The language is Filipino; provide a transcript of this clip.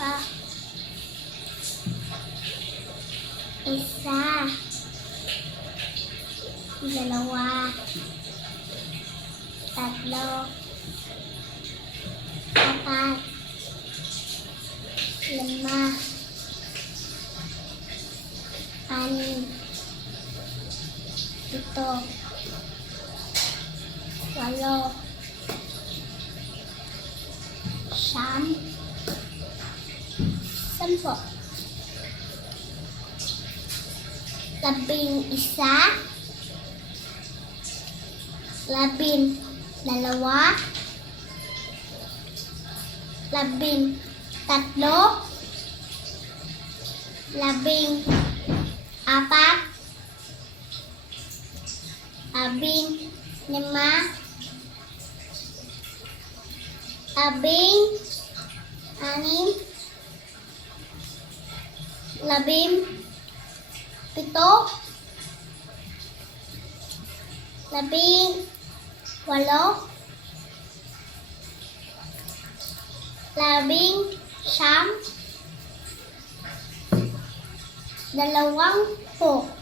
pa. Isa. Dalawa. Tatlo. Apat. Lima. Anim. Pito. Walo. Siyam. Sampo. Labing isa. Labing dalawa. Labing tatlo. Labing apat. Labing lima. Labing anim. Labing pito. Labing walo. Labing siyam. 20